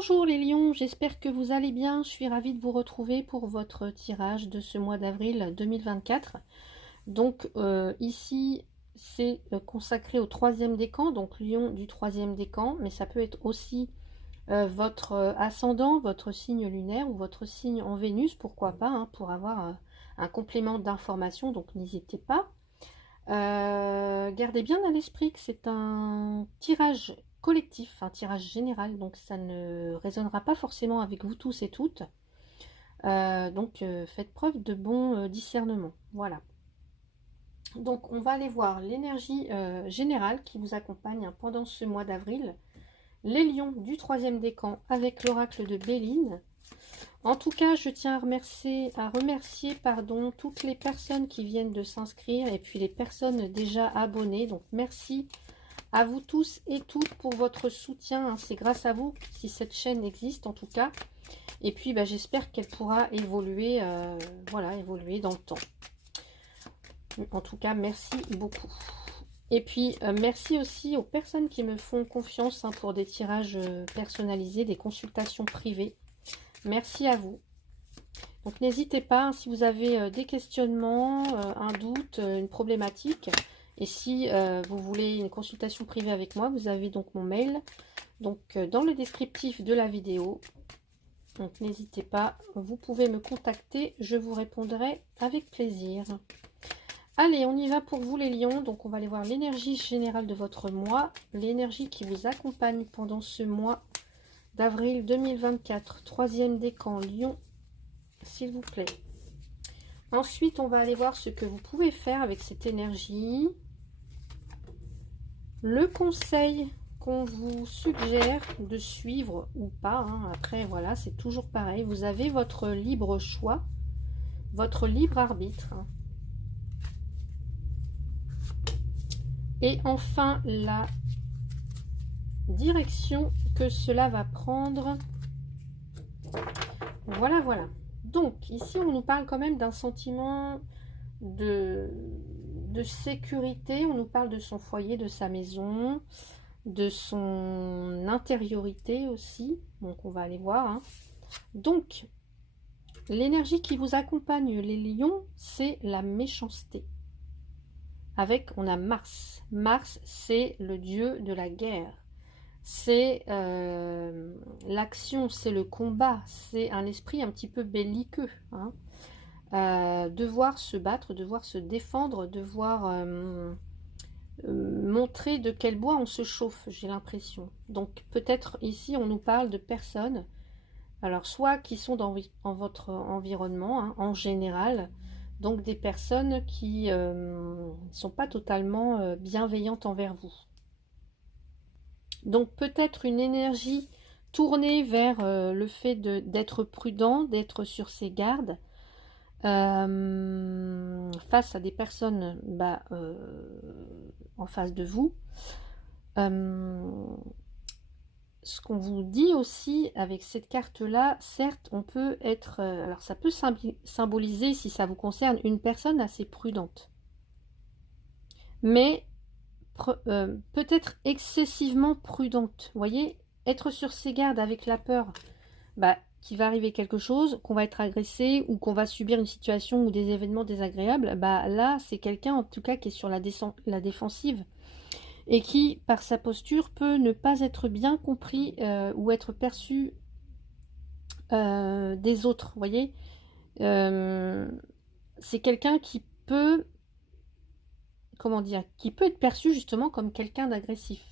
Bonjour les lions, j'espère que vous allez bien. Je suis ravie de vous retrouver pour votre tirage de ce mois d'avril 2024. Donc ici, c'est consacré au troisième décan, donc lion du troisième décan, mais ça peut être aussi votre ascendant, votre signe lunaire ou votre signe en Vénus, pourquoi pas, hein, pour avoir un complément d'information, donc n'hésitez pas. Gardez bien à l'esprit que c'est un tirage collectif, un tirage général, donc ça ne résonnera pas forcément avec vous tous et toutes. Donc faites preuve de bon discernement. Voilà. Donc on va aller voir l'énergie générale qui vous accompagne hein, pendant ce mois d'avril. Les lions du troisième décan avec l'oracle de Béline. En tout cas, je tiens à remercier toutes les personnes qui viennent de s'inscrire et puis les personnes déjà abonnées. Donc merci à vous tous et toutes pour votre soutien. Hein. C'est grâce à vous si cette chaîne existe en tout cas. Et puis j'espère qu'elle pourra évoluer, voilà, évoluer dans le temps. En tout cas, merci beaucoup. Et puis merci aussi aux personnes qui me font confiance hein, pour des tirages personnalisés, des consultations privées. Merci à vous. Donc n'hésitez pas, hein, si vous avez des questionnements, un doute, une problématique, et si vous voulez une consultation privée avec moi, vous avez donc mon mail donc, dans le descriptif de la vidéo. Donc n'hésitez pas, vous pouvez me contacter, je vous répondrai avec plaisir. Allez, on y va pour vous les lions. Donc on va aller voir l'énergie générale de votre mois, l'énergie qui vous accompagne pendant ce mois d'avril 2024, troisième décan, lion, s'il vous plaît. Ensuite, on va aller voir ce que vous pouvez faire avec cette énergie. Le conseil qu'on vous suggère de suivre ou pas. Hein. Après, voilà, c'est toujours pareil. Vous avez votre libre choix, votre libre arbitre. Hein. Et enfin, la direction que cela va prendre. Voilà, voilà. Donc, ici, on nous parle quand même d'un sentiment de sécurité. On nous parle de son foyer, de sa maison, de son intériorité aussi. Donc, on va aller voir. Hein. Donc, l'énergie qui vous accompagne, les lions, c'est la méchanceté. Avec, on a Mars. Mars, c'est le dieu de la guerre. C'est l'action, c'est le combat, c'est un esprit un petit peu belliqueux. Hein. Devoir se battre, devoir se défendre, devoir montrer de quel bois on se chauffe, j'ai l'impression. Donc peut-être ici on nous parle de personnes, alors soit qui sont dans votre environnement, hein, en général, donc des personnes qui ne sont pas totalement bienveillantes envers vous. Donc peut-être une énergie tournée vers le fait d'être prudent, d'être sur ses gardes, face à des personnes en face de vous. Ce qu'on vous dit aussi avec cette carte-là, certes, on peut être... alors ça peut symboliser, si ça vous concerne, une personne assez prudente. Mais peut-être excessivement prudente. Vous voyez, être sur ses gardes avec la peur qu'il va arriver quelque chose, qu'on va être agressé ou qu'on va subir une situation ou des événements désagréables, là, c'est quelqu'un en tout cas qui est sur la défensive et qui, par sa posture, peut ne pas être bien compris ou être perçu des autres. Vous voyez, c'est quelqu'un qui peut... comment dire, qui peut être perçu justement comme quelqu'un d'agressif.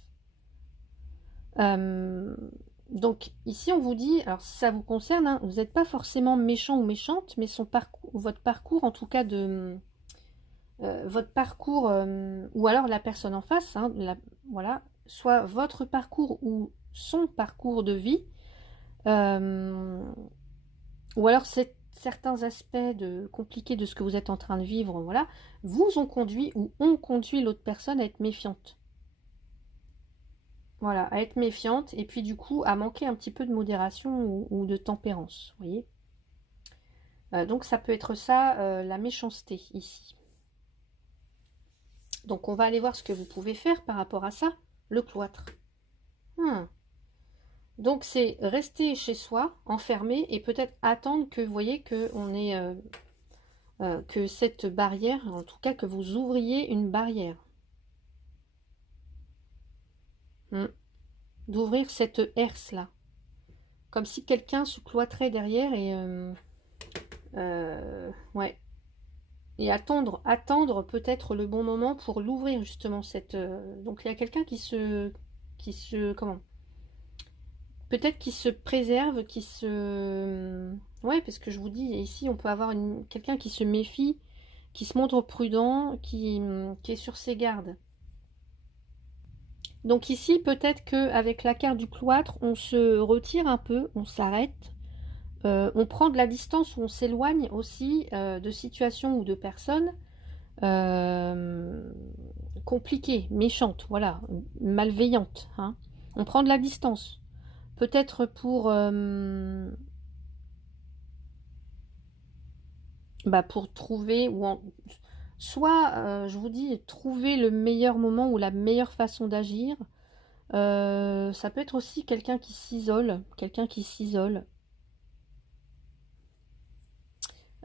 Donc ici on vous dit, alors si ça vous concerne, hein, vous n'êtes pas forcément méchant ou méchante, mais votre parcours en tout cas votre parcours, ou alors la personne en face, hein, voilà, soit votre parcours ou son parcours de vie, ou alors certains aspects compliqués de ce que vous êtes en train de vivre, voilà, vous ont conduit ou ont conduit l'autre personne à être méfiante. Voilà, à être méfiante et puis du coup à manquer un petit peu de modération ou de tempérance, vous voyez. Donc ça peut être ça, la méchanceté ici. Donc on va aller voir ce que vous pouvez faire par rapport à ça, le cloître. Donc c'est rester chez soi, enfermé, et peut-être attendre que vous voyez que que cette barrière, en tout cas que vous ouvriez une barrière. D'ouvrir cette herse là. Comme si quelqu'un se cloîtrait derrière et ouais. Et attendre peut-être le bon moment pour l'ouvrir justement cette. Donc il y a quelqu'un comment? Peut-être qui se préserve, qui se. Ouais, parce que je vous dis, ici on peut avoir quelqu'un qui se méfie, qui se montre prudent, qui est sur ses gardes. Donc ici, peut-être qu'avec la carte du cloître, on se retire un peu, on s'arrête, on prend de la distance, on s'éloigne aussi de situations ou de personnes euh, compliquées, méchantes, voilà, malveillantes. Hein. On prend de la distance. Peut-être pour trouver, soit, je vous dis, trouver le meilleur moment ou la meilleure façon d'agir. Ça peut être aussi quelqu'un qui s'isole,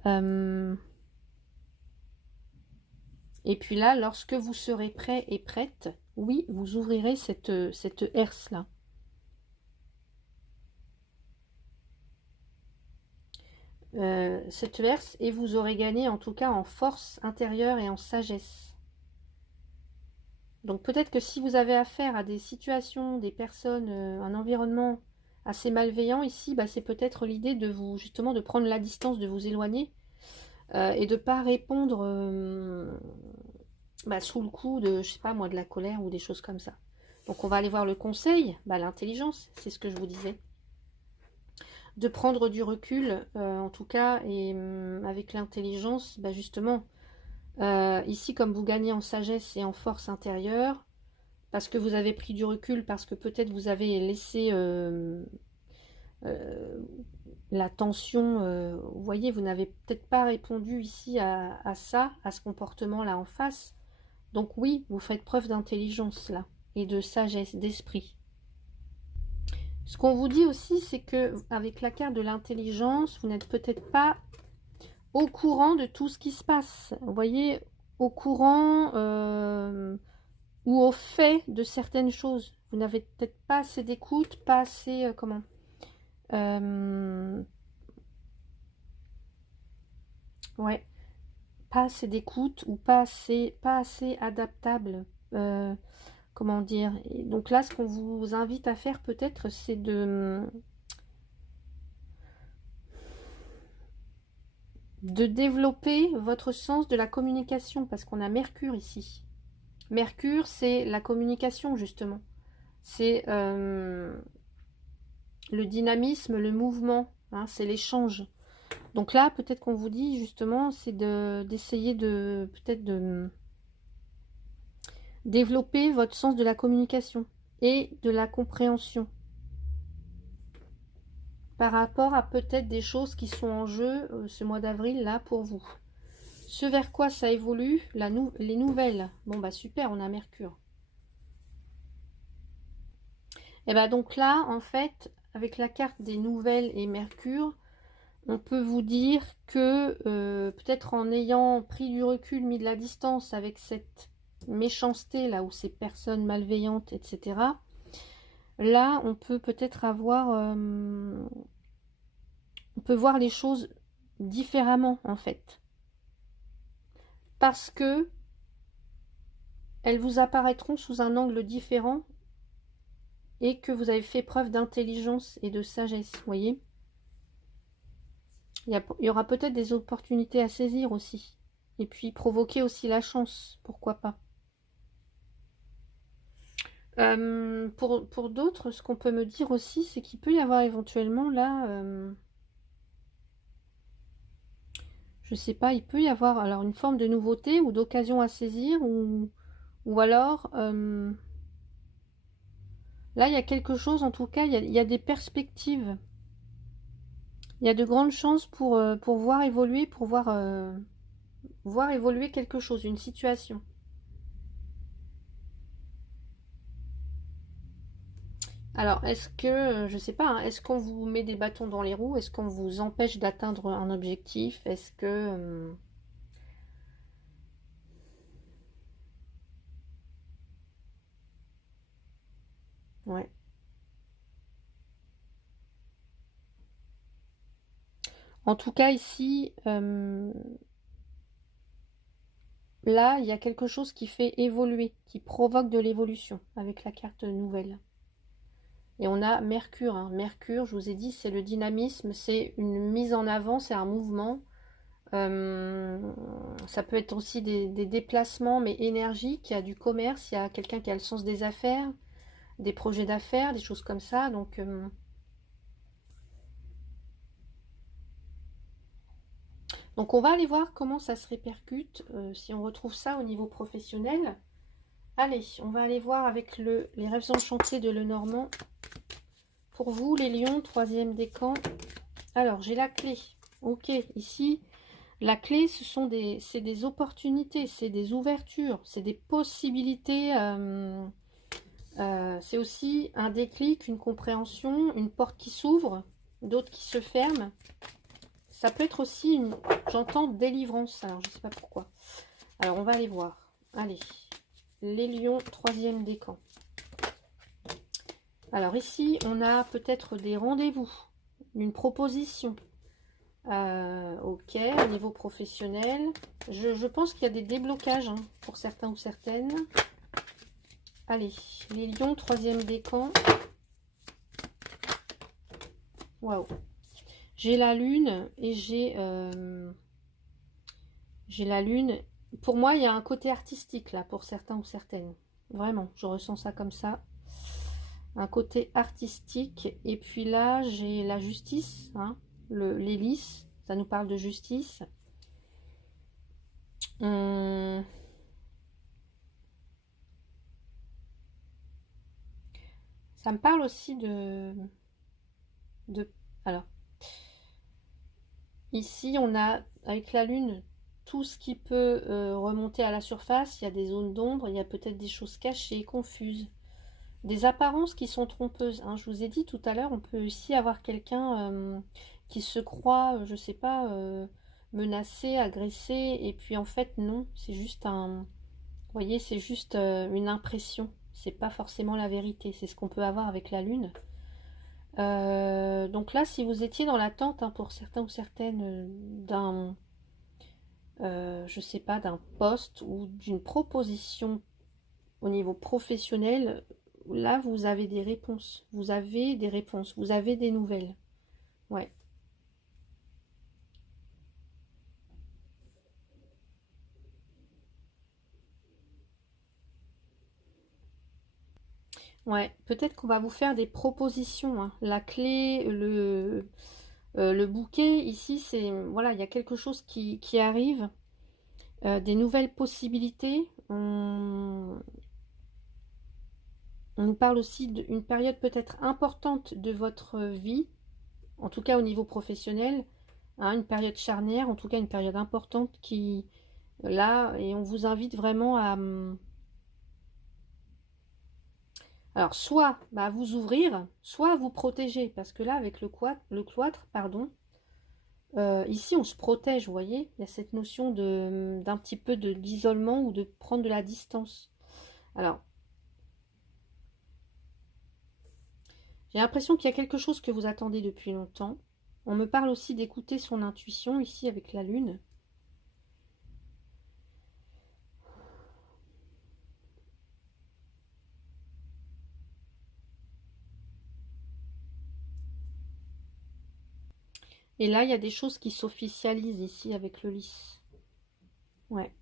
Euh, et puis là, lorsque vous serez prêt et prête, oui, vous ouvrirez cette herse-là. Cette herse, et vous aurez gagné en tout cas en force intérieure et en sagesse. Donc peut-être que si vous avez affaire à des situations, des personnes, un environnement assez malveillant ici, c'est peut-être l'idée de vous, justement, de prendre la distance, de vous éloigner et de ne pas répondre sous le coup de, je sais pas moi, de la colère ou des choses comme ça. Donc on va aller voir le conseil, l'intelligence, c'est ce que je vous disais. De prendre du recul, en tout cas, et avec l'intelligence, justement, ici comme vous gagnez en sagesse et en force intérieure, parce que vous avez pris du recul, parce que peut-être vous avez laissé la tension, vous voyez, vous n'avez peut-être pas répondu ici à ça, à ce comportement-là en face. Donc oui, vous faites preuve d'intelligence là, et de sagesse, d'esprit. Ce qu'on vous dit aussi, c'est que avec la carte de l'intelligence, vous n'êtes peut-être pas au courant de tout ce qui se passe. Vous voyez, au courant ou au fait de certaines choses. Vous n'avez peut-être pas assez d'écoute, pas assez ouais, pas assez d'écoute ou pas assez adaptable. Comment dire? Et donc là, ce qu'on vous invite à faire peut-être, c'est de développer votre sens de la communication, parce qu'on a Mercure ici. Mercure, c'est la communication, justement. C'est le dynamisme, le mouvement, hein, c'est l'échange. Donc là, peut-être qu'on vous dit, justement, c'est d'essayer peut-être de développer votre sens de la communication et de la compréhension par rapport à peut-être des choses qui sont en jeu ce mois d'avril là pour vous. Ce vers quoi ça évolue, les nouvelles. Bon super, on a Mercure. Et donc là, en fait, avec la carte des nouvelles et Mercure, on peut vous dire que peut-être en ayant pris du recul, mis de la distance avec cette méchanceté là, ou ces personnes malveillantes, etc. Là, on peut peut-être avoir... on peut voir les choses différemment, en fait. Parce que elles vous apparaîtront sous un angle différent et que vous avez fait preuve d'intelligence et de sagesse, vous voyez. Il y aura peut-être des opportunités à saisir aussi. Et puis provoquer aussi la chance, pourquoi pas. Pour d'autres, ce qu'on peut me dire aussi, c'est qu'il peut y avoir éventuellement là, je sais pas, il peut y avoir alors une forme de nouveauté ou d'occasion à saisir, ou alors là il y a quelque chose, en tout cas, il y a des perspectives. Il y a de grandes chances pour voir évoluer, voir évoluer quelque chose, une situation. Alors, est-ce que, je sais pas, hein, est-ce qu'on vous met des bâtons dans les roues? Est-ce qu'on vous empêche d'atteindre un objectif? Est-ce que... ouais. En tout cas, ici, là, il y a quelque chose qui fait évoluer, qui provoque de l'évolution avec la carte nouvelle. Et on a Mercure, hein. Mercure, je vous ai dit, c'est le dynamisme, c'est une mise en avant, c'est un mouvement. Euh, Ça peut être aussi des déplacements, mais énergiques. Il y a du commerce, il y a quelqu'un qui a le sens des affaires, des projets d'affaires, des choses comme ça. Donc on va aller voir comment ça se répercute, si on retrouve ça au niveau professionnel. Allez, on va aller voir avec les rêves enchantés de Lenormand. Pour vous, les lions, troisième décan. Alors, j'ai la clé. Ok, ici, la clé, c'est des opportunités, c'est des ouvertures, c'est des possibilités. C'est aussi un déclic, une compréhension, une porte qui s'ouvre, d'autres qui se ferment. Ça peut être aussi j'entends délivrance, alors je ne sais pas pourquoi. Alors, on va aller voir. Allez, les lions, troisième décan. Alors ici, on a peut-être des rendez-vous, une proposition. Ok, au niveau professionnel. Je pense qu'il y a des déblocages, hein, pour certains ou certaines. Allez, les lions, troisième décan. Waouh. J'ai la lune et j'ai la lune. Pour moi, il y a un côté artistique là, pour certains ou certaines. Vraiment, je ressens ça comme ça. Un côté artistique. Et puis là, j'ai la justice, hein, l'hélice. Ça nous parle de justice. Hum, Ça me parle aussi de... Alors, ici, on a, avec la lune, tout ce qui peut remonter à la surface. Il y a des zones d'ombre, il y a peut-être des choses cachées, confuses. Des apparences qui sont trompeuses, hein. Je vous ai dit tout à l'heure, on peut aussi avoir quelqu'un qui se croit, je sais pas, menacé, agressé, et puis en fait non, c'est juste vous voyez, c'est juste une impression. C'est pas forcément la vérité. C'est ce qu'on peut avoir avec la lune. Donc là, si vous étiez dans l'attente, hein, pour certains ou certaines, je sais pas, d'un poste ou d'une proposition au niveau professionnel, là, vous avez des réponses. Vous avez des réponses. Vous avez des nouvelles. Ouais. Ouais. Peut-être qu'on va vous faire des propositions, hein. La clé, le bouquet, ici, c'est... Voilà, il y a quelque chose qui arrive. Des nouvelles possibilités. On nous parle aussi d'une période peut-être importante de votre vie, en tout cas au niveau professionnel, hein, une période charnière, en tout cas une période importante qui, là, et on vous invite vraiment à, alors soit bah, à vous ouvrir, soit à vous protéger, parce que là, avec le cloître, pardon, ici on se protège, vous voyez, il y a cette notion d'un petit peu d'isolement ou de prendre de la distance. Alors, j'ai l'impression qu'il y a quelque chose que vous attendez depuis longtemps. On me parle aussi d'écouter son intuition ici avec la lune. Et là, il y a des choses qui s'officialisent ici avec le lys. Ouais.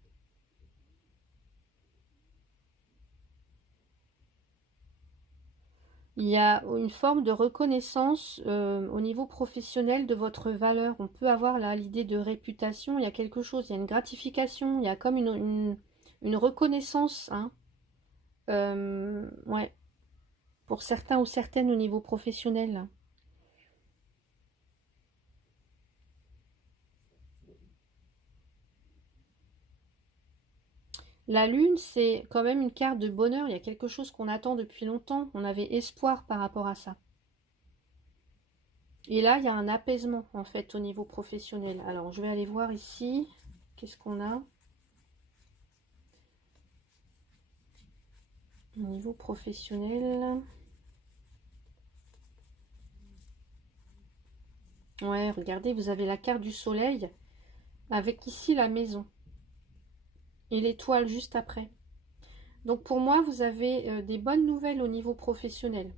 Il y a une forme de reconnaissance au niveau professionnel de votre valeur. On peut avoir là l'idée de réputation. Il y a quelque chose, il y a une gratification, il y a comme une reconnaissance, hein. Ouais, pour certains ou certaines au niveau professionnel. La lune, c'est quand même une carte de bonheur. Il y a quelque chose qu'on attend depuis longtemps. On avait espoir par rapport à ça. Et là, il y a un apaisement, en fait, au niveau professionnel. Alors, je vais aller voir ici. Qu'est-ce qu'on a? Au niveau professionnel. Ouais, regardez, vous avez la carte du soleil avec ici la maison et l'étoile juste après. Donc pour moi, vous avez des bonnes nouvelles au niveau professionnel.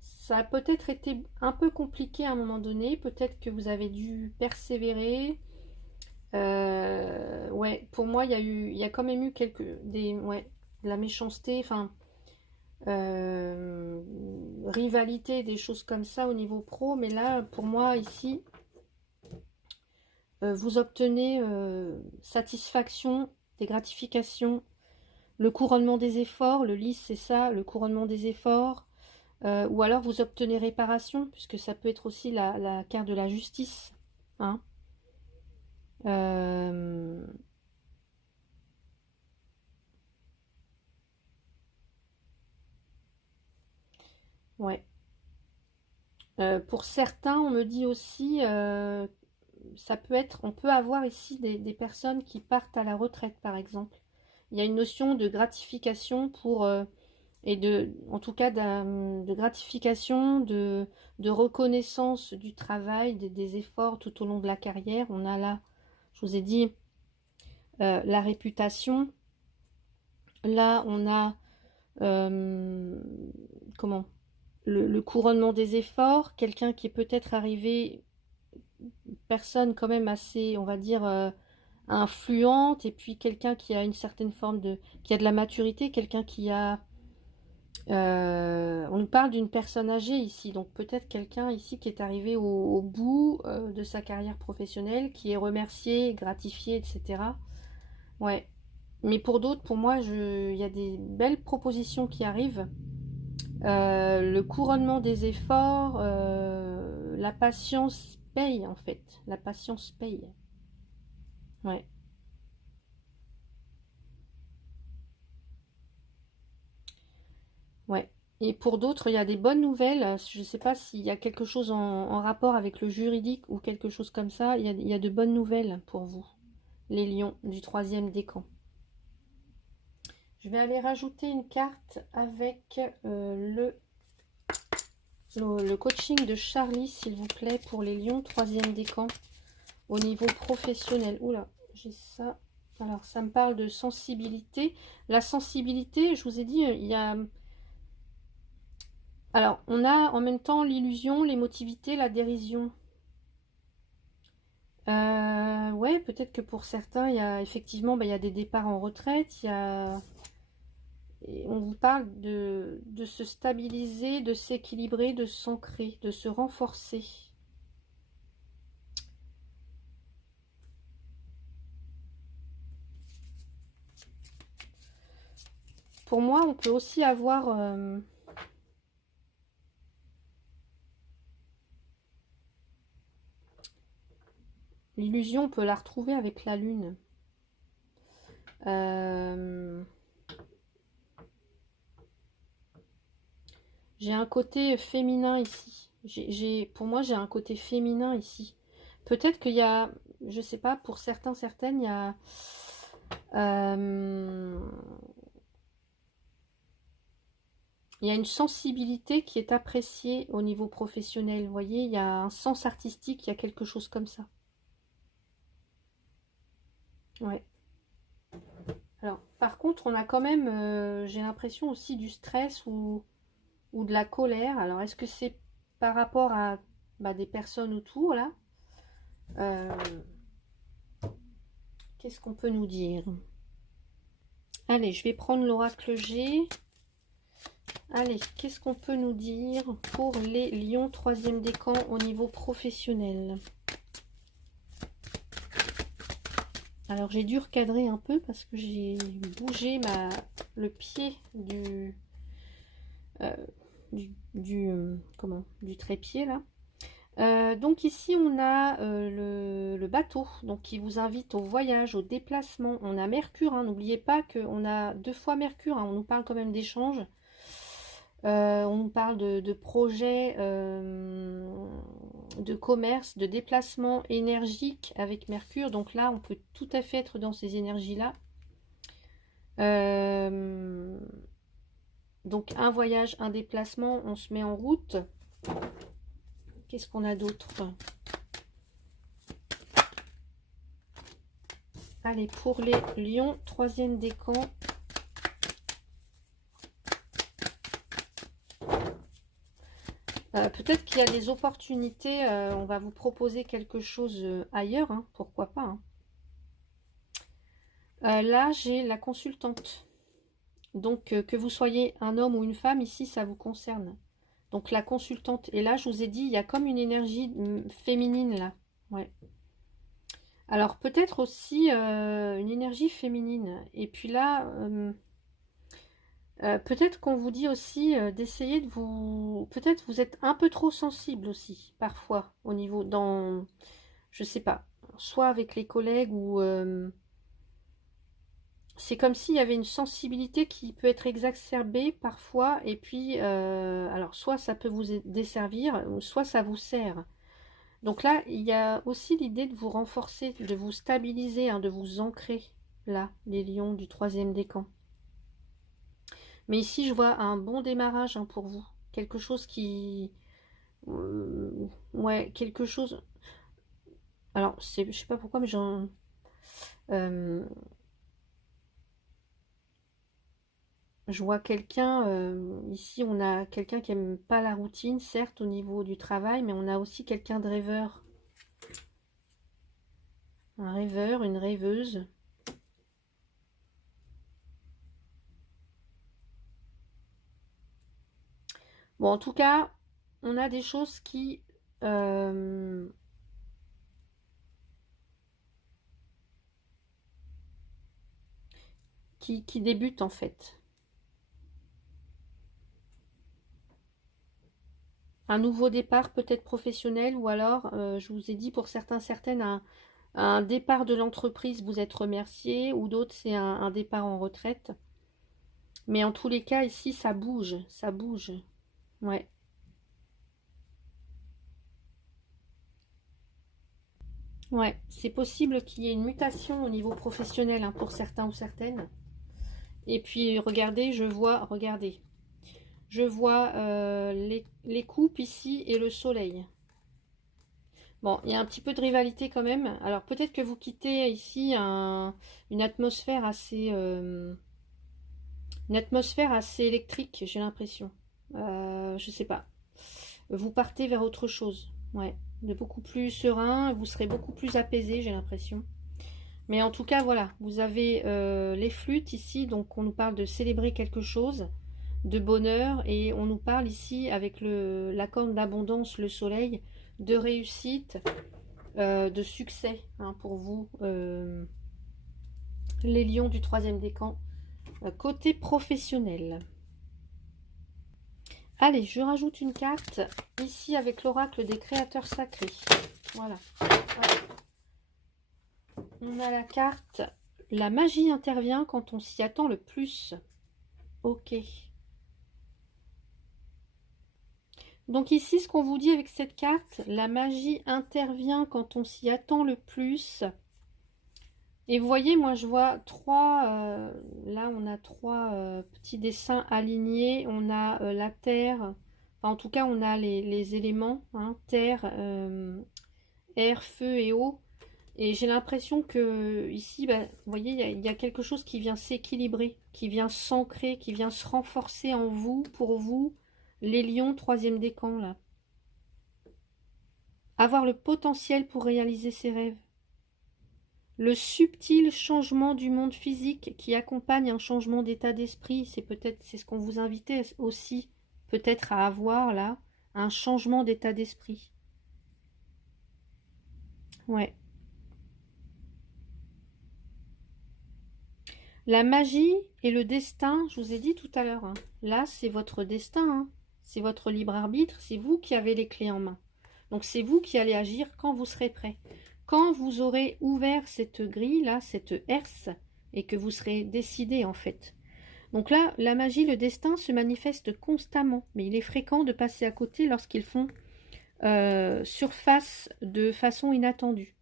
Ça a peut-être été un peu compliqué à un moment donné, peut-être que vous avez dû persévérer. Ouais, pour moi, il y a quand même eu ouais, de la méchanceté, enfin, rivalité, des choses comme ça au niveau pro. Mais là, pour moi, ici, vous obtenez satisfaction, des gratifications, le couronnement des efforts, le lys c'est ça, le couronnement des efforts, ou alors vous obtenez réparation, puisque ça peut être aussi la carte de la justice. Hein. Euh, ouais. Pour certains, on me dit aussi, ça peut être, on peut avoir ici des personnes qui partent à la retraite, par exemple. Il y a une notion de gratification pour et en tout cas de gratification, de reconnaissance du travail, des efforts tout au long de la carrière. On a là, je vous ai dit, la réputation. Là, on a euh, comment le couronnement des efforts, quelqu'un qui est peut-être arrivé, personne quand même assez, on va dire, influente, et puis quelqu'un qui a une certaine forme qui a de la maturité, quelqu'un qui a on nous parle d'une personne âgée ici, donc peut-être quelqu'un ici qui est arrivé au bout de sa carrière professionnelle, qui est remercié, gratifié, etc. Ouais. Mais pour d'autres, pour moi, il y a des belles propositions qui arrivent. Le couronnement des efforts, la patience paye en fait. La patience paye. Ouais. Ouais. Et pour d'autres, il y a des bonnes nouvelles. Je ne sais pas s'il y a quelque chose en rapport avec le juridique ou quelque chose comme ça. Il y a de bonnes nouvelles pour vous, les lions du troisième décan. Je vais aller rajouter une carte avec le coaching de Charlie, s'il vous plaît, pour les lions troisième décan au niveau professionnel. Oula, j'ai ça. Alors, ça me parle de sensibilité. La sensibilité, je vous ai dit, il y a... Alors, on a en même temps l'illusion, l'émotivité, la dérision. Ouais, peut-être que pour certains, il y a effectivement il y a des départs en retraite. Et on vous parle de se stabiliser, de s'équilibrer, de s'ancrer, de se renforcer. Pour moi, on peut aussi avoir... l'illusion, on peut la retrouver avec la lune. J'ai un côté féminin ici. Pour moi, j'ai un côté féminin ici. Peut-être qu'il y a, je sais pas, pour certains, certaines, euh, il y a une sensibilité qui est appréciée au niveau professionnel. Vous voyez, il y a un sens artistique, il y a quelque chose comme ça. Ouais. Alors, par contre, on a quand même, j'ai l'impression aussi du stress ou de la colère. Alors, est-ce que c'est par rapport à des personnes autour, là? Euh, Qu'est-ce qu'on peut nous dire? Allez, je vais prendre l'oracle G. Allez, qu'est-ce qu'on peut nous dire pour les lions troisième décan au niveau professionnel? Alors, j'ai dû recadrer un peu parce que j'ai bougé le pied euh, du trépied, là. Donc ici, on a le bateau, donc qui vous invite au voyage, au déplacement. On a Mercure, hein, n'oubliez pas qu'on a 2 fois Mercure, hein, on nous parle quand même d'échanges. On nous parle de projets de commerce, de déplacement énergique avec Mercure. Donc là, on peut tout à fait être dans ces énergies-là. Donc un voyage, un déplacement, on se met en route. Qu'est-ce qu'on a d'autre? Allez, pour les lions, 3e décan. Peut-être qu'il y a des opportunités, on va vous proposer quelque chose ailleurs, hein, pourquoi pas. Hein. Là, j'ai la consultante. Donc, que vous soyez un homme ou une femme, ici, ça vous concerne. Donc, la consultante. Et là, je vous ai dit, il y a comme une énergie féminine, là. Ouais. Alors, peut-être aussi une énergie féminine. Et puis là... peut-être qu'on vous dit aussi d'essayer de vous... Peut-être vous êtes un peu trop sensible aussi, parfois, au niveau... dans... Je sais pas. Soit avec les collègues ou... c'est comme s'il y avait une sensibilité qui peut être exacerbée parfois. Et puis, alors, soit ça peut vous desservir, soit ça vous sert. Donc là, il y a aussi l'idée de vous renforcer, de vous stabiliser, hein, de vous ancrer, là, les lions du 3e décan. Mais ici, je vois un bon démarrage, hein, pour vous. Quelque chose qui... ouais, quelque chose... Alors, je sais pas pourquoi, mais j'en... je vois quelqu'un... ici, on a quelqu'un qui aime pas la routine, certes, au niveau du travail, mais on a aussi quelqu'un de rêveur. Un rêveur, une rêveuse. Bon, en tout cas, on a des choses qui... qui débutent, en fait. Un nouveau départ, peut-être professionnel, ou alors, je vous ai dit, pour certains, certaines, un départ de l'entreprise, vous êtes remercié, ou d'autres, c'est un départ en retraite. Mais en tous les cas, ici, ça bouge, ça bouge. Ouais. Ouais, c'est possible qu'il y ait une mutation au niveau professionnel, hein, pour certains ou certaines. Et puis, regardez, je vois les coupes ici et le soleil. Bon, il y a un petit peu de rivalité quand même. Alors, peut-être que vous quittez ici une atmosphère assez électrique, j'ai l'impression. Je sais pas. Vous partez vers autre chose. Ouais, de beaucoup plus serein, vous serez beaucoup plus apaisé, j'ai l'impression. Mais en tout cas, voilà, vous avez les flûtes ici, donc on nous parle de célébrer quelque chose, de bonheur, et on nous parle ici, avec la corne d'abondance, le soleil, de réussite, de succès, hein, pour vous, les lions du 3e décan, côté professionnel. Allez, je rajoute une carte ici avec l'oracle des créateurs sacrés. Voilà. On a la carte « La magie intervient quand on s'y attend le plus ». Ok. Donc ici, ce qu'on vous dit avec cette carte, la magie intervient quand on s'y attend le plus. Et vous voyez, moi je vois là on a 3 petits dessins alignés. On a la terre, enfin, en tout cas on a les éléments, hein, terre, air, feu et eau. Et j'ai l'impression que ici, bah, vous voyez, il y a quelque chose qui vient s'équilibrer, qui vient s'ancrer, qui vient se renforcer en vous, pour vous, les lions 3e décan, là. Avoir le potentiel pour réaliser ses rêves. Le subtil changement du monde physique qui accompagne un changement d'état d'esprit, c'est ce qu'on vous invitait aussi, peut-être à avoir, là, un changement d'état d'esprit. Ouais. La magie et le destin, je vous ai dit tout à l'heure, hein. Là, c'est votre destin, hein. C'est votre libre arbitre, c'est vous qui avez les clés en main. Donc c'est vous qui allez agir quand vous serez prêt. Quand vous aurez ouvert cette grille-là, cette herse, et que vous serez décidé en fait. Donc là, la magie, le destin se manifeste constamment, mais il est fréquent de passer à côté lorsqu'ils font surface de façon inattendue.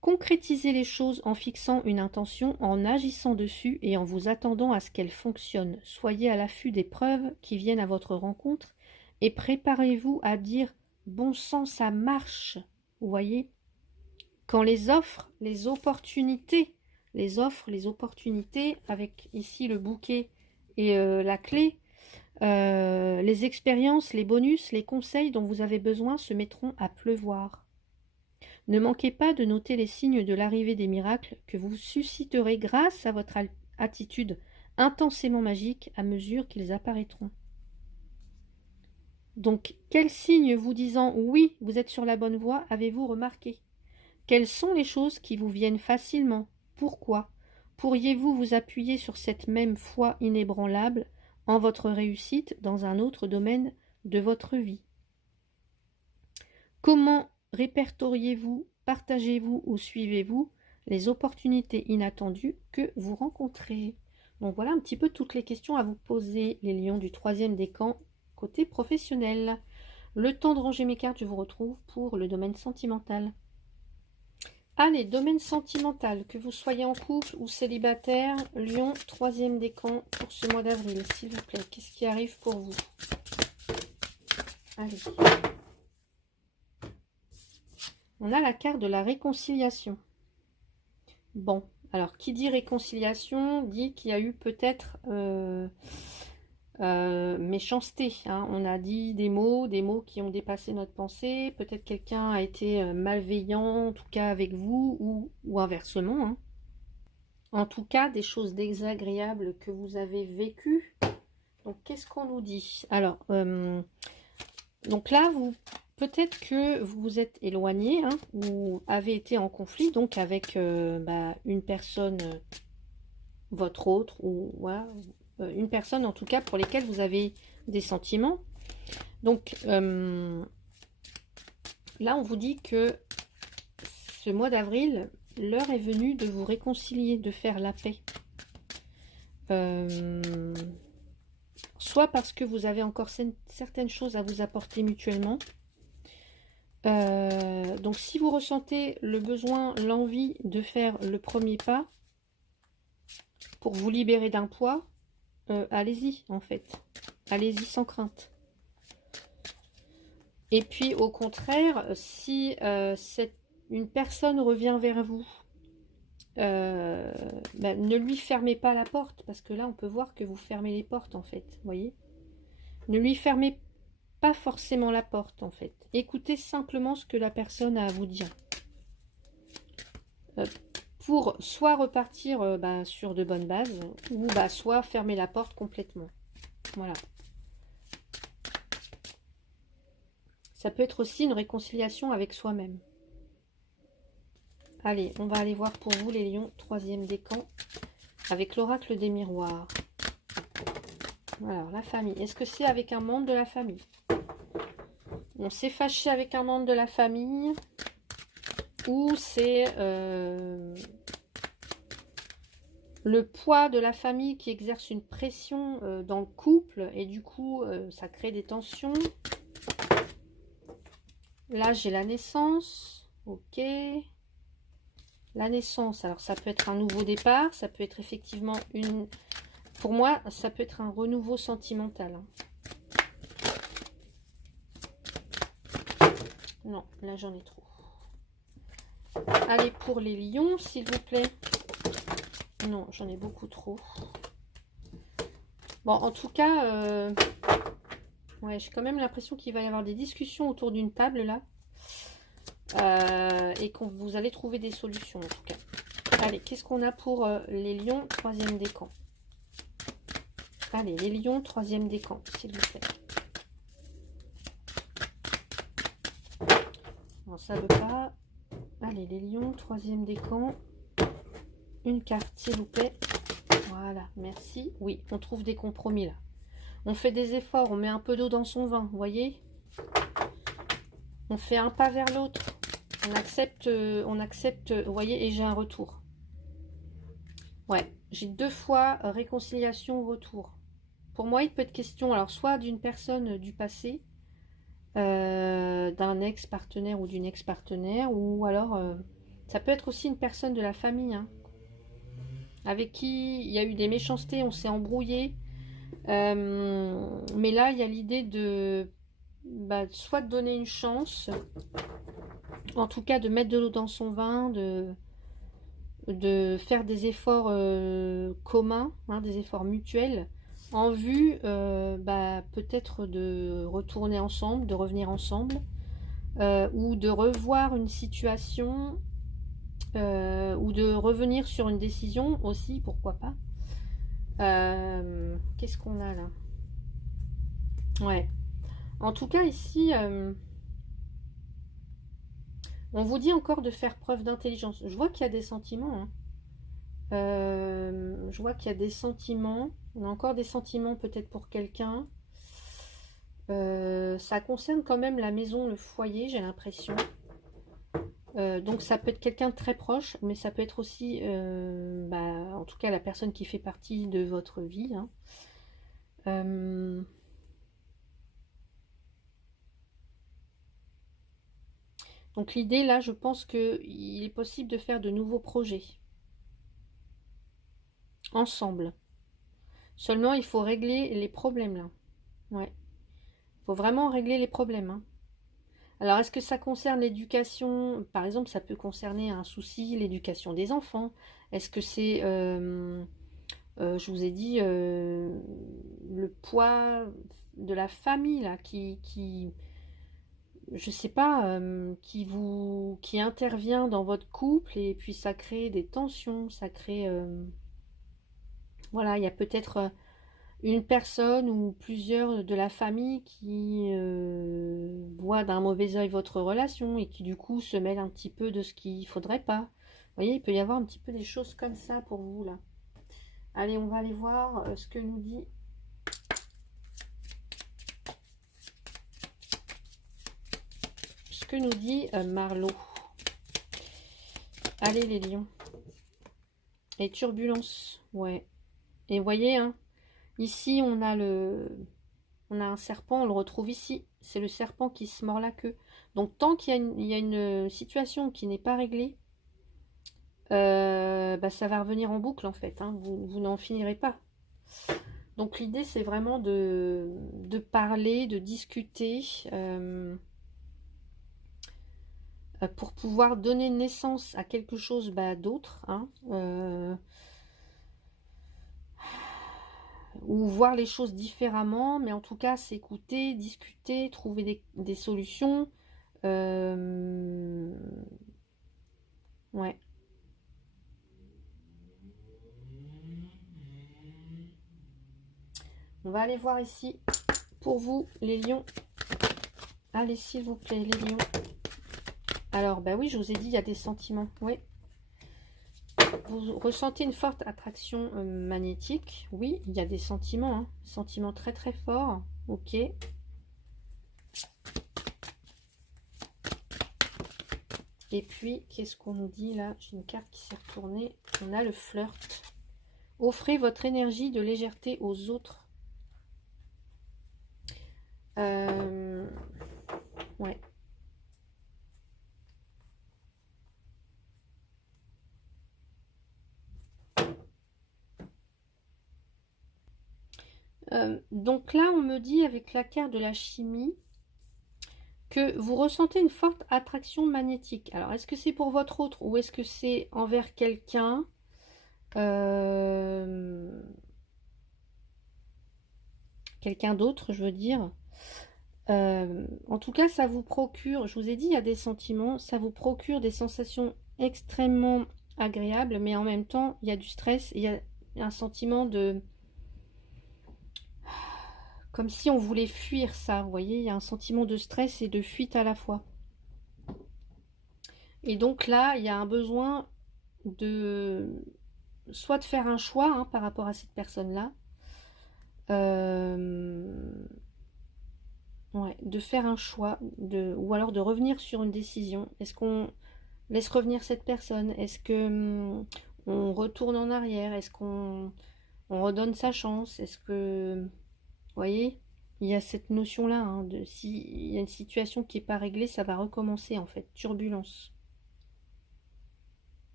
Concrétisez les choses en fixant une intention, en agissant dessus et en vous attendant à ce qu'elle fonctionne. Soyez à l'affût des preuves qui viennent à votre rencontre et préparez-vous à dire « bon sang, ça marche ». Vous voyez? Quand les offres, les opportunités, avec ici le bouquet et la clé, les expériences, les bonus, les conseils dont vous avez besoin se mettront à pleuvoir. Ne manquez pas de noter les signes de l'arrivée des miracles que vous susciterez grâce à votre attitude intensément magique à mesure qu'ils apparaîtront. Donc, quels signes vous disant « oui, vous êtes sur la bonne voie » avez-vous remarqué? Quelles sont les choses qui vous viennent facilement? Pourquoi? Pourriez-vous vous appuyer sur cette même foi inébranlable en votre réussite dans un autre domaine de votre vie? Comment répertoriez-vous, partagez-vous ou suivez-vous les opportunités inattendues que vous rencontrez? Donc voilà un petit peu toutes les questions à vous poser, les lions du 3e décan côté professionnel. Le temps de ranger mes cartes, je vous retrouve pour le domaine sentimental. Allez, domaine sentimental, que vous soyez en couple ou célibataire, lion 3e décan pour ce mois d'avril, s'il vous plaît. Qu'est-ce qui arrive pour vous? Allez. On a la carte de la réconciliation. Bon, alors qui dit réconciliation dit qu'il y a eu peut-être méchanceté. Hein. On a dit des mots qui ont dépassé notre pensée. Peut-être quelqu'un a été malveillant, en tout cas avec vous, ou inversement. Hein. En tout cas, des choses désagréables que vous avez vécues. Donc, qu'est-ce qu'on nous dit? Alors, donc là, peut-être que vous vous êtes éloigné, hein, ou avez été en conflit, donc avec une personne, votre autre, ou voilà, une personne en tout cas pour lesquelles vous avez des sentiments. Donc là, on vous dit que ce mois d'avril, l'heure est venue de vous réconcilier, de faire la paix. Soit parce que vous avez encore certaines choses à vous apporter mutuellement. Donc si vous ressentez le besoin, l'envie de faire le premier pas pour vous libérer d'un poids, allez-y en fait. Allez-y sans crainte. Et puis au contraire, si une personne revient vers vous, ne lui fermez pas la porte, parce que là on peut voir que vous fermez les portes en fait, vous voyez. Ne lui fermez pas forcément la porte en fait. Écoutez simplement ce que la personne a à vous dire. Pour soit repartir sur de bonnes bases, ou soit fermer la porte complètement. Voilà. Ça peut être aussi une réconciliation avec soi-même. Allez, on va aller voir pour vous les lions, 3e décan, avec l'oracle des miroirs. Alors, la famille. Est-ce que c'est avec un membre de la famille? On s'est fâché avec un membre de la famille, ou c'est le poids de la famille qui exerce une pression dans le couple, et du coup, ça crée des tensions. Là, j'ai la naissance. Ok. La naissance, alors ça peut être un nouveau départ, ça peut être effectivement une... Pour moi, ça peut être un renouveau sentimental. Hein. Non, là j'en ai trop. Allez, pour les lions, s'il vous plaît. Non, j'en ai beaucoup trop. Bon, en tout cas, ouais, j'ai quand même l'impression qu'il va y avoir des discussions autour d'une table, là. Et que vous allez trouver des solutions, en tout cas. Allez, qu'est-ce qu'on a pour les lions, 3e décan? Allez, les lions, 3e décan, s'il vous plaît. Non, ça veut pas. Allez, les lions, 3e décan. Une carte, s'il vous plaît. Voilà, merci. Oui, on trouve des compromis, là. On fait des efforts, on met un peu d'eau dans son vin, vous voyez? On fait un pas vers l'autre. On accepte, vous voyez, et j'ai un retour. Ouais, j'ai 2 fois réconciliation, retour. Pour moi, il peut être question, alors soit d'une personne du passé, d'un ex-partenaire ou d'une ex-partenaire, ou alors ça peut être aussi une personne de la famille, hein, avec qui il y a eu des méchancetés, on s'est embrouillé. Mais là, il y a l'idée de soit de donner une chance, en tout cas de mettre de l'eau dans son vin, de faire des efforts communs, hein, des efforts mutuels, en vue peut-être de retourner ensemble, de revenir ensemble, ou de revoir une situation, ou de revenir sur une décision aussi, pourquoi pas. Qu'est-ce qu'on a là? Ouais. En tout cas, ici, on vous dit encore de faire preuve d'intelligence. Je vois qu'il y a des sentiments, hein. Je vois qu'il y a des sentiments. On a encore des sentiments peut-être pour quelqu'un. Ça concerne quand même la maison, le foyer, j'ai l'impression. Donc ça peut être quelqu'un de très proche, mais ça peut être aussi, en tout cas, la personne qui fait partie de votre vie, hein. Donc l'idée là, je pense qu'il est possible de faire de nouveaux projets ensemble. Seulement, il faut régler les problèmes là. Ouais, il faut vraiment régler les problèmes, hein. Alors, est-ce que ça concerne l'éducation? Par exemple, ça peut concerner un souci, l'éducation des enfants. Est-ce que c'est, je vous ai dit, le poids de la famille là, je sais pas, qui intervient dans votre couple et puis ça crée des tensions, ça crée, voilà, il y a peut-être une personne ou plusieurs de la famille qui voient d'un mauvais œil votre relation et qui du coup se mêlent un petit peu de ce qu'il faudrait pas. Vous voyez, il peut y avoir un petit peu des choses comme ça pour vous là. Allez, on va aller voir ce que nous dit Marlowe. Allez les lions. Et turbulences, ouais. Et vous voyez, hein, ici on a un serpent, on le retrouve ici. C'est le serpent qui se mord la queue. Donc tant qu'il y a une situation qui n'est pas réglée, ça va revenir en boucle en fait, hein. Vous n'en finirez pas. Donc l'idée c'est vraiment de parler, de discuter, pour pouvoir donner naissance à quelque chose d'autre, hein, ou voir les choses différemment, mais en tout cas s'écouter, discuter, trouver des solutions. Ouais. On va aller voir ici pour vous les lions. Allez s'il vous plaît les lions. Alors oui, je vous ai dit il y a des sentiments. Oui. Vous ressentez une forte attraction magnétique. Oui, il y a des sentiments, hein. Sentiments très très forts. Ok. Et puis, qu'est-ce qu'on nous dit là? J'ai une carte qui s'est retournée. On a le flirt. Offrez votre énergie de légèreté aux autres. Ouais. Donc là, on me dit avec la carte de la chimie que vous ressentez une forte attraction magnétique. Alors, est-ce que c'est pour votre autre ou est-ce que c'est envers quelqu'un? Quelqu'un d'autre, je veux dire. En tout cas, ça vous procure, je vous ai dit, il y a des sentiments, ça vous procure des sensations extrêmement agréables, mais en même temps, il y a du stress, il y a un sentiment de... Comme si on voulait fuir ça, vous voyez, il y a un sentiment de stress et de fuite à la fois. Et donc là, il y a un besoin de... soit de faire un choix, hein, par rapport à cette personne-là, Ouais, de faire un choix, ou alors de revenir sur une décision. Est-ce qu'on laisse revenir cette personne? Est-ce que on retourne en arrière? Est-ce qu'on on redonne sa chance? Est-ce que, vous voyez, il y a cette notion-là, hein, de si il y a une situation qui n'est pas réglée, ça va recommencer en fait, turbulence.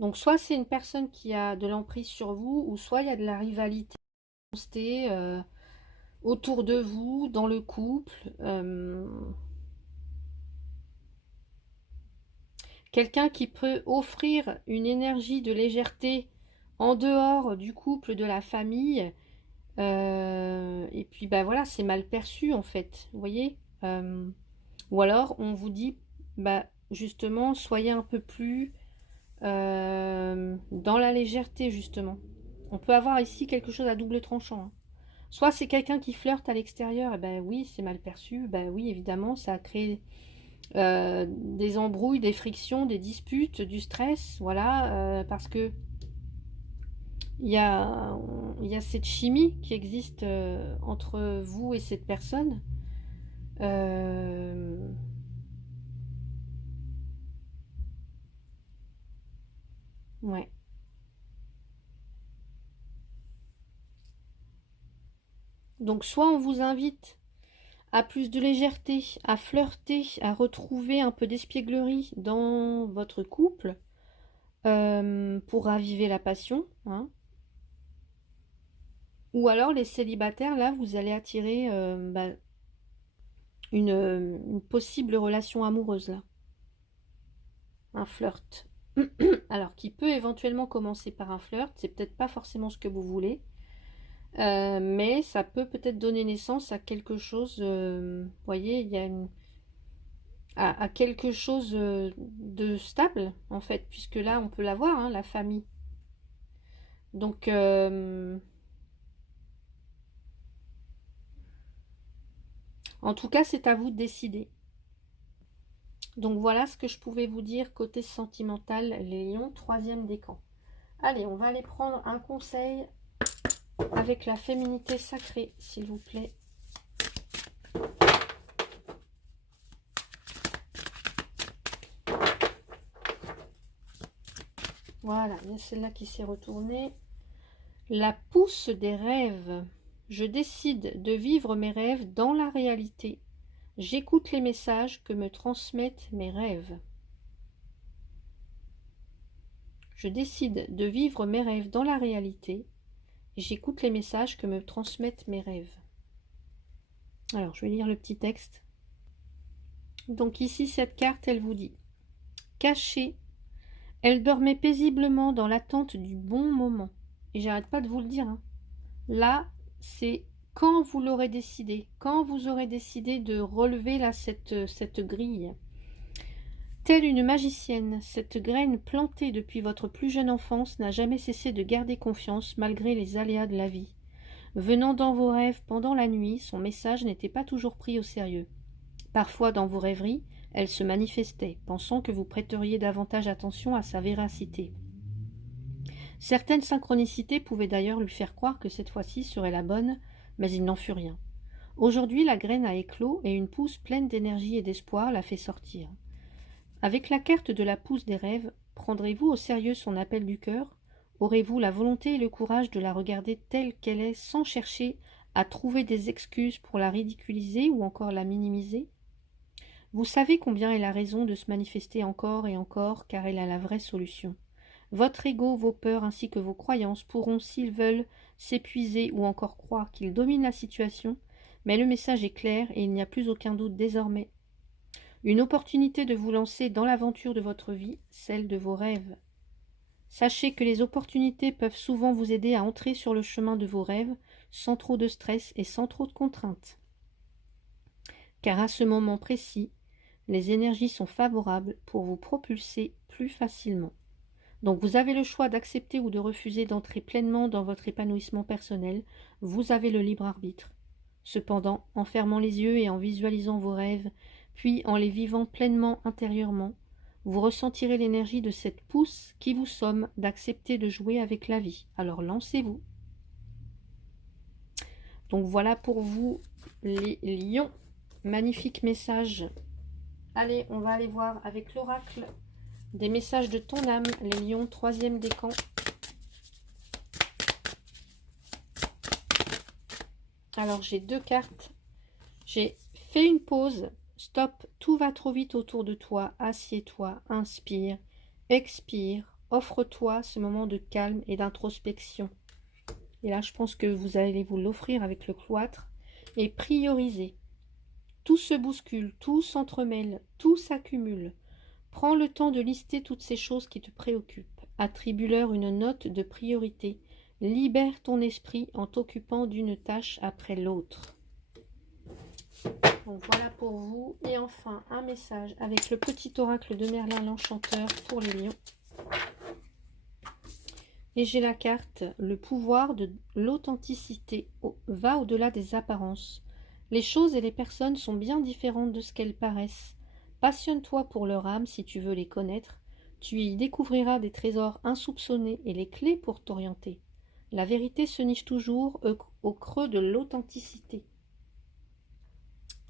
Donc soit c'est une personne qui a de l'emprise sur vous, ou soit il y a de la rivalité autour de vous, dans le couple. Quelqu'un qui peut offrir une énergie de légèreté en dehors du couple, de la famille. Et puis bah voilà, c'est mal perçu en fait, vous voyez. Ou alors on vous dit, bah justement, soyez un peu plus dans la légèreté justement. On peut avoir ici quelque chose à double tranchant, hein. Soit c'est quelqu'un qui flirte à l'extérieur, et ben oui, c'est mal perçu, ben oui, évidemment, ça a créé des embrouilles, des frictions, des disputes, du stress, voilà, parce que il y a, il y a cette chimie qui existe entre vous et cette personne. Euh, ouais. Donc soit on vous invite à plus de légèreté, à flirter, à retrouver un peu d'espièglerie dans votre couple pour raviver la passion, hein. Ou alors les célibataires, là, vous allez attirer bah, une possible relation amoureuse, là, un flirt. Alors, qui peut éventuellement commencer par un flirt, c'est peut-être pas forcément ce que vous voulez, mais ça peut peut-être donner naissance à quelque chose, vous voyez, il y a à quelque chose de stable, en fait, puisque là, on peut l'avoir, hein, la famille. Donc, en tout cas, c'est à vous de décider. Donc voilà ce que je pouvais vous dire côté sentimental, les lions, troisième décan. Allez, on va aller prendre un conseil avec la féminité sacrée, s'il vous plaît. Voilà, il y a celle-là qui s'est retournée. La pousse des rêves. Je décide de vivre mes rêves dans la réalité. J'écoute les messages que me transmettent mes rêves. Je décide de vivre mes rêves dans la réalité. J'écoute les messages que me transmettent mes rêves. Alors, je vais lire le petit texte. Donc ici, cette carte, elle vous dit « Cachée, elle dormait paisiblement dans l'attente du bon moment. » Et j'arrête pas de vous le dire, hein. Là, c'est quand vous l'aurez décidé, quand vous aurez décidé de relever là cette grille. Telle une magicienne, cette graine plantée depuis votre plus jeune enfance n'a jamais cessé de garder confiance malgré les aléas de la vie. Venant dans vos rêves pendant la nuit, son message n'était pas toujours pris au sérieux. Parfois, dans vos rêveries, elle se manifestait, pensant que vous prêteriez davantage attention à sa véracité. Certaines synchronicités pouvaient d'ailleurs lui faire croire que cette fois-ci serait la bonne, mais il n'en fut rien. Aujourd'hui, la graine a éclos et une pousse pleine d'énergie et d'espoir la fait sortir. Avec la carte de la pousse des rêves, prendrez-vous au sérieux son appel du cœur? Aurez-vous la volonté et le courage de la regarder telle qu'elle est sans chercher à trouver des excuses pour la ridiculiser ou encore la minimiser? Vous savez combien elle a raison de se manifester encore et encore, car elle a la vraie solution. Votre ego, vos peurs ainsi que vos croyances pourront, s'ils veulent, s'épuiser ou encore croire qu'ils dominent la situation, mais le message est clair et il n'y a plus aucun doute désormais. Une opportunité de vous lancer dans l'aventure de votre vie, celle de vos rêves. Sachez que les opportunités peuvent souvent vous aider à entrer sur le chemin de vos rêves sans trop de stress et sans trop de contraintes. Car à ce moment précis, les énergies sont favorables pour vous propulser plus facilement. Donc vous avez le choix d'accepter ou de refuser d'entrer pleinement dans votre épanouissement personnel. Vous avez le libre arbitre. Cependant, en fermant les yeux et en visualisant vos rêves, puis en les vivant pleinement intérieurement, vous ressentirez l'énergie de cette pousse qui vous somme d'accepter de jouer avec la vie. Alors lancez-vous. Donc voilà pour vous les lions. Magnifique message. Allez, on va aller voir avec l'oracle des messages de ton âme, les lions, troisième décan. Alors, j'ai deux cartes. J'ai fait une pause. Stop, tout va trop vite autour de toi. Assieds-toi, inspire, expire. Offre-toi ce moment de calme et d'introspection. Et là, je pense que vous allez vous l'offrir avec le cloître. Et prioriser. Tout se bouscule, tout s'entremêle, tout s'accumule. Prends le temps de lister toutes ces choses qui te préoccupent. Attribue-leur une note de priorité. Libère ton esprit en t'occupant d'une tâche après l'autre. Donc voilà pour vous. Et enfin, un message avec le petit oracle de Merlin l'Enchanteur pour les lions. Et j'ai la carte, le pouvoir de l'authenticité va au-delà des apparences. Les choses et les personnes sont bien différentes de ce qu'elles paraissent. Passionne-toi pour leur âme si tu veux les connaître. Tu y découvriras des trésors insoupçonnés et les clés pour t'orienter. La vérité se niche toujours au creux de l'authenticité.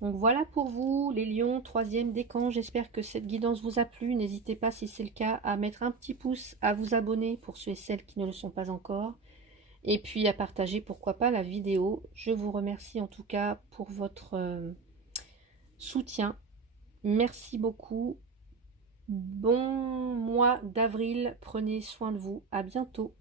Donc voilà pour vous les lions, troisième décan. J'espère que cette guidance vous a plu. N'hésitez pas, si c'est le cas, à mettre un petit pouce, à vous abonner pour ceux et celles qui ne le sont pas encore. Et puis à partager, pourquoi pas, la vidéo. Je vous remercie en tout cas pour votre soutien. Merci beaucoup. Bon mois d'avril. Prenez soin de vous. À bientôt.